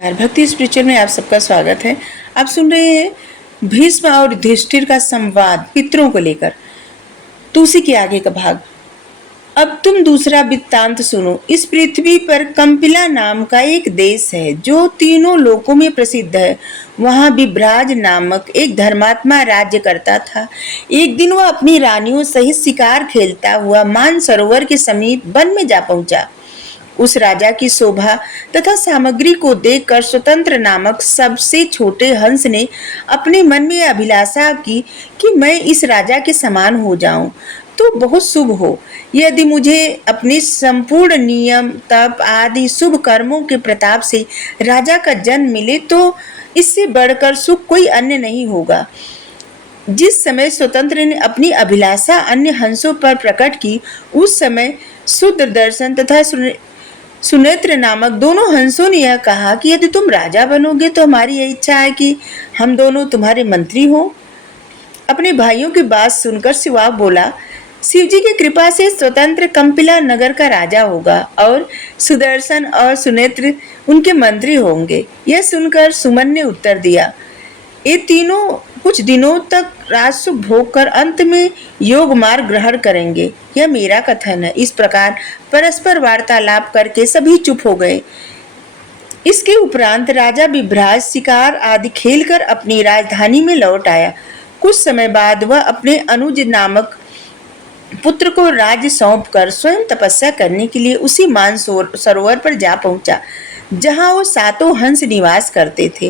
भक्ति स्पिरिचुअल में आप सबका स्वागत है। आप सुन रहे हैं भीष्म और युधिष्ठिर का संवाद पितरों को लेकर। तो उसी के आगे का भाग। अब तुम दूसरा वृत्तांत सुनो। इस पृथ्वी पर कंपिला नाम का एक देश है जो तीनों लोकों में प्रसिद्ध है। वहां विभ्राज नामक एक धर्मात्मा राज्य करता था। एक दिन वह अपनी रानियों सहित शिकार खेलता हुआ मानसरोवर के समीप वन में जा पहुंचा। उस राजा की शोभा तथा सामग्री को देखकर स्वतंत्र नामक सबसे छोटे हंस ने अपने मन में अभिलाषा की कि मैं इस राजा के समान हो जाऊं तो बहुत शुभ हो। यदि मुझे अपने संपूर्ण नियम तप आदि शुभ कर्मों के प्रताप से राजा का जन्म मिले तो इससे बढ़कर सुख कोई अन्य नहीं होगा। जिस समय स्वतंत्र ने अपनी अभिलाषा अन्य हंसों पर प्रकट की, उस समय शुद्धदर्शन तथा सुनेत्र नामक दोनों हंसों ने यह कहा कि यदि तुम राजा बनोगे तो हमारी यह इच्छा है कि हम दोनों तुम्हारे मंत्री हो। अपने भाइयों की बात सुनकर शिवाब बोला, शिव जी की कृपा से स्वतंत्र कंपिला नगर का राजा होगा और सुदर्शन और सुनेत्र उनके मंत्री होंगे। यह सुनकर सुमन ने उत्तर दिया, ये तीनों कुछ दिनों तक राजसुख भोग कर अंत में योग मार्ग ग्रहण करेंगे। यह मेरा कथन है। इस प्रकार परस्पर वार्तालाप करके सभी चुप हो गए। इसके उपरांत राजा विभ्राज शिकार आदि खेलकर अपनी राजधानी में लौट आया। कुछ समय बाद वह अपने अनुज नामक पुत्र को राज्य सौंपकर स्वयं तपस्या करने के लिए उसी सरोवर पर जा पहुंचा जहां वो सातों हंस निवास करते थे।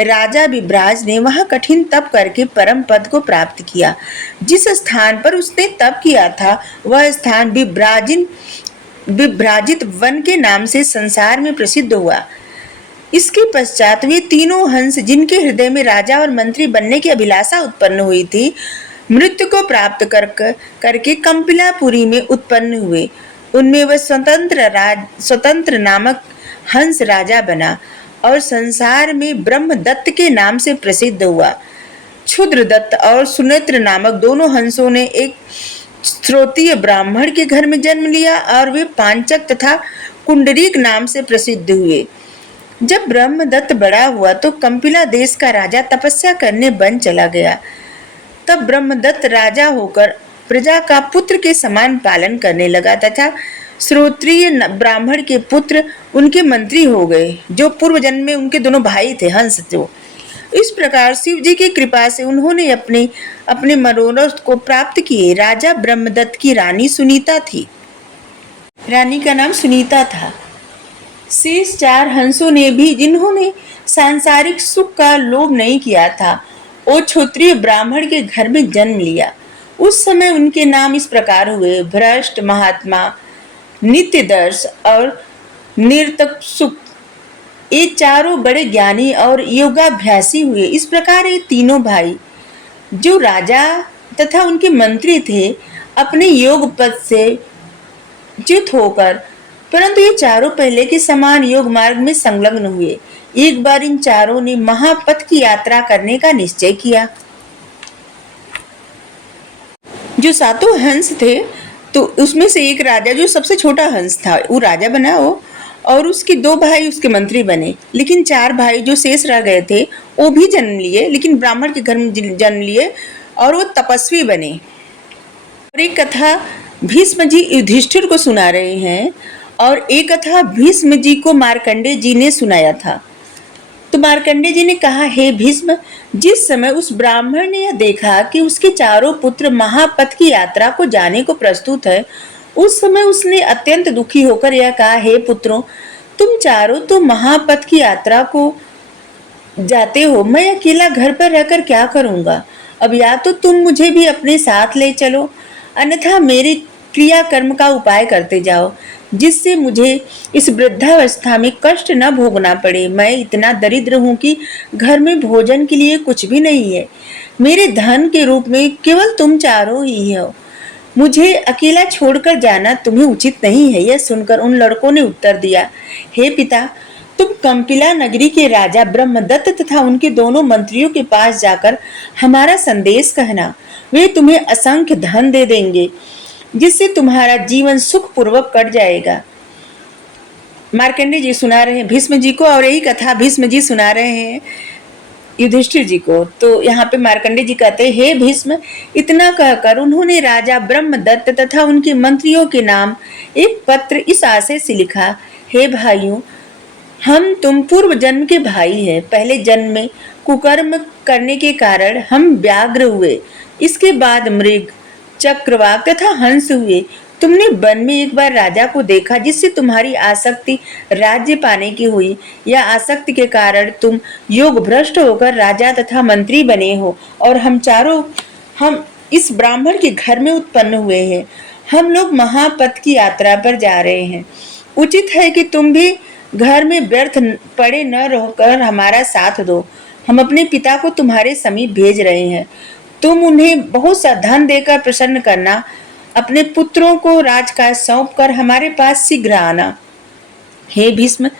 राजा विभ्राज ने वहां कठिन तप करके परम पद को प्राप्त किया। जिस स्थान पर उसने तप किया था वह स्थान विभ्राजित वन के नाम से संसार में प्रसिद्ध हुआ। इसके पश्चात वे तीनों हंस जिनके हृदय में राजा और मंत्री बनने की अभिलाषा उत्पन्न हुई थी, मृत्यु को प्राप्त करके कंपिलापुरी में उत्पन्न हुए। उनमें वह स्वतंत्र नामक हंस राजा बना और संसार में ब्रह्मदत्त के नाम से प्रसिद्ध हुआ। क्षुद्रदत्त और सुनेत्र नामक दोनों हंसों ने एक श्रोत्रिय ब्राह्मण के घर में जन्म लिया और वे पांचक तथा कुंडरीक नाम से प्रसिद्ध हुए। जब ब्रह्मदत्त बड़ा हुआ तो कंपिला देश का राजा तपस्या करने वन चला गया। तब ब्रह्मदत्त राजा होकर प्रजा का पुत्र के समान पालन करने लगा तथा श्रोत्रिय ब्राह्मण के पुत्र उनके मंत्री हो गए, जो पूर्व जन्म में उनके दोनों भाई थे हंस। जो इस प्रकार शिव जी की कृपा से उन्होंने अपने मनोरथ को प्राप्त किए। राजा ब्रह्मदत्त की रानी सुनीता थी। रानी का नाम सुनीता था। शेष चार हंसों ने भी जिन्होंने सांसारिक सुख का लोभ नहीं किया था, वो क्षत्रिय ब्राह्मण के घर में जन्म लिया। उस समय उनके नाम इस प्रकार हुए, भ्रष्ट महात्मा, नित्यदर्श और निर्तकसुक। ये चारों बड़े ज्ञानी और योगाभ्यासी हुए। इस प्रकार ये तीनों भाई जो राजा तथा उनके मंत्री थे अपने योग पद से च्युत होकर, परंतु ये चारों पहले के समान योग मार्ग में संलग्न हुए। एक बार इन चारों ने महापथ की यात्रा करने का निश्चय किया। जो सातों हंस थे तो उसमें से एक राजा जो सबसे छोटा हंस था वो राजा बना हो और उसके दो भाई उसके मंत्री बने। लेकिन चार भाई जो शेष रह गए थे वो भी जन्म लिए, लेकिन ब्राह्मण के घर में जन्म लिए और वो तपस्वी बने। और एक कथा भीष्म जी युधिष्ठिर को सुना रहे हैं और एक कथा भीष्म जी को मार्कंडेय जी ने सुनाया था। तो मार्कंडेय जी ने कहा, हे भीष्म, जिस समय उस ब्राह्मण ने यह देखा कि उसके चारों पुत्र महापथ की यात्रा को जाने को प्रस्तुत है, उस समय उसने अत्यंत दुखी होकर यह कहा, हे पुत्रों, तुम चारों तो महापथ की यात्रा को जाते हो, मैं अकेला घर पर रहकर क्या करूंगा। अब या तो तुम मुझे भी अपने साथ ले चलो, अन्यथा मेरे क्रिया कर्म का उपाय करते जाओ, जिससे मुझे इस वृद्धावस्था में कष्ट न भोगना पड़े। मैं इतना दरिद्र हूँ कि घर में भोजन के लिए कुछ भी नहीं है। मेरे धन के रूप में केवल तुम चारों ही हो। मुझे अकेला छोड़कर जाना तुम्हें उचित नहीं है। यह सुनकर उन लड़कों ने उत्तर दिया, हे पिता, तुम कंपिला नगरी के राजा ब्रह्मदत्त तथा उनके दोनों मंत्रियों के पास जाकर हमारा संदेश कहना। वे तुम्हें असंख्य धन दे देंगे, जिससे तुम्हारा जीवन सुख पूर्वक कट जाएगा। मार्कंडेय जी सुना रहे हैं भीष्म जी को, और यही कथा भीष्म जी सुना रहे हैं युधिष्ठिर जी को। तो यहाँ पे मार्कंडेय जी कहते हैं, हे भीष्म, इतना कहकर उन्होंने राजा ब्रह्मदत्त तथा उनके मंत्रियों के नाम एक पत्र इस आशय से लिखा, हे भाइयों, हम तुम पूर्व जन्म के भाई हैं। पहले जन्म में कुकर्म करने के कारण हम व्याघ्र हुए, इसके बाद मृग, चक्रवाक तथा हंस हुए। तुमने वन में एक बार राजा को देखा जिससे तुम्हारी आसक्ति राज्य पाने की हुई। या आसक्ति के कारण तुम योग भ्रष्ट होकर राजा तथा मंत्री बने हो, और हम इस ब्राह्मण के घर में उत्पन्न हुए हैं। हम लोग महापथ की यात्रा पर जा रहे हैं। उचित है कि तुम भी घर में व्यर्थ पड़े न रहकर हमारा साथ दो। हम अपने पिता को तुम्हारे समीप भेज रहे हैं। तुम उन्हें बहुत सा धन देकर प्रसन्न करना। अपने पुत्रों को राजकाज सौंप कर हमारे पास शीघ्र आना। हे भीष्म,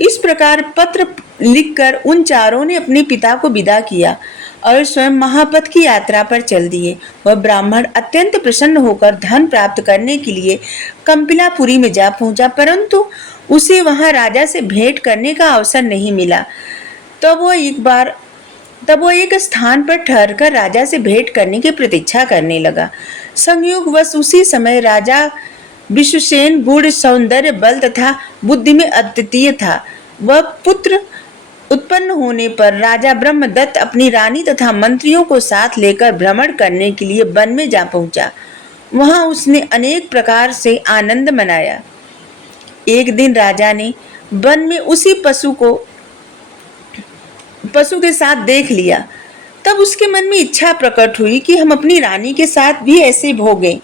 इस प्रकार पत्र लिखकर उन चारों ने अपने पिता को विदा किया और स्वयं महापथ की यात्रा पर चल दिए। वह ब्राह्मण अत्यंत प्रसन्न होकर धन प्राप्त करने के लिए कंपिलापुरी में जा पहुंचा, परंतु उसे वहां राजा से भेंट करने का अवसर नहीं मिला। तब वो एक स्थान पर ठहरकर राजा से भेंट करने की प्रतीक्षा करने लगा। संयोगवश उसी समय राजा विश्वसेन गुण, सौंदर्य, बल तथा बुद्धि में अद्वितीय था। वह पुत्र उत्पन्न होने पर राजा ब्रह्मदत्त अपनी रानी तथा मंत्रियों को साथ लेकर भ्रमण करने के लिए वन में जा पहुंचा। वहां उसने अनेक प्रकार से आनंद मनाया। एक दिन राजा ने वन में उसी पशु के साथ देख लिया। तब उसके मन में इच्छा प्रकट हुई कि हम अपनी रानी के साथ भी ऐसे भोगें।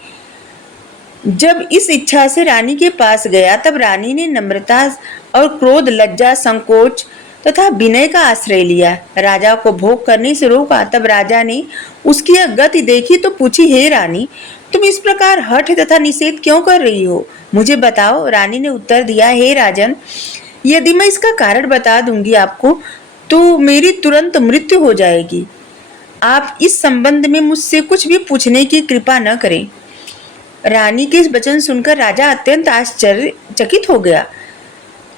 जब इस इच्छा से रानी के पास गया, तब रानी ने नम्रता और क्रोध, लज्जा, संकोच तथा विनय का आश्रय लिया। राजा को भोग करने से रोका। तब राजा ने उसकी यह गति देखी तो पूछी, हे रानी, तुम इस प्रकार हठ तथा निषेध क्यों कर रही हो? मुझे बताओ। रानी ने उत्तर दिया, हे राजन, यदि मैं इसका कारण बता दूंगी आपको तो मेरी तुरंत मृत्यु हो जाएगी। आप इस संबंध में मुझसे कुछ भी पूछने की कृपा न करें। रानी के वचन सुनकर राजा अत्यंत आश्चर्यचकित हो गया।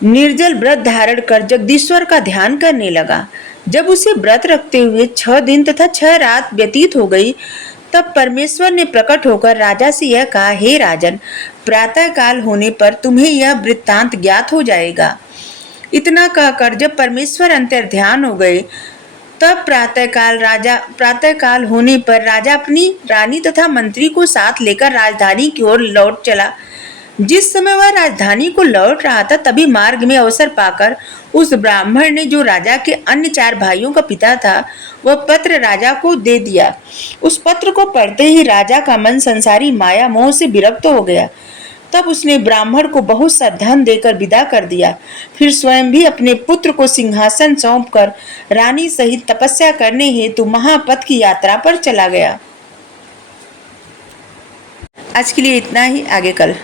निर्जल व्रत धारण कर जगदीश्वर का ध्यान करने लगा। जब उसे व्रत रखते हुए 6 दिन तथा 6 रात व्यतीत हो गई, तब परमेश्वर ने प्रकट होकर राजा से यह कहा, हे राजन, प्रातः काल होने पर तुम्हें यह वृत्तांत ज्ञात हो जाएगा। इतना कहकर जब परमेश्वर अंतर्ध्यान हो गए, तब प्रातः काल होने पर राजा अपनी रानी तथा मंत्री को साथ लेकर राजधानी की ओर लौट चला। जिस समय वह राजधानी को लौट रहा था, तभी मार्ग में अवसर पाकर उस ब्राह्मण ने, जो राजा के अन्य 4 भाइयों का पिता था, वह पत्र राजा को दे दिया। उस पत्र को पढ़ते ही राजा का मन संसारी माया मोह से विरक्त हो गया। तब उसने ब्राह्मण को बहुत सा धन देकर विदा कर दिया। फिर स्वयं भी अपने पुत्र को सिंहासन सौंपकर रानी सहित तपस्या करने हेतु महापथ की यात्रा पर चला गया। आज के लिए इतना ही, आगे कल।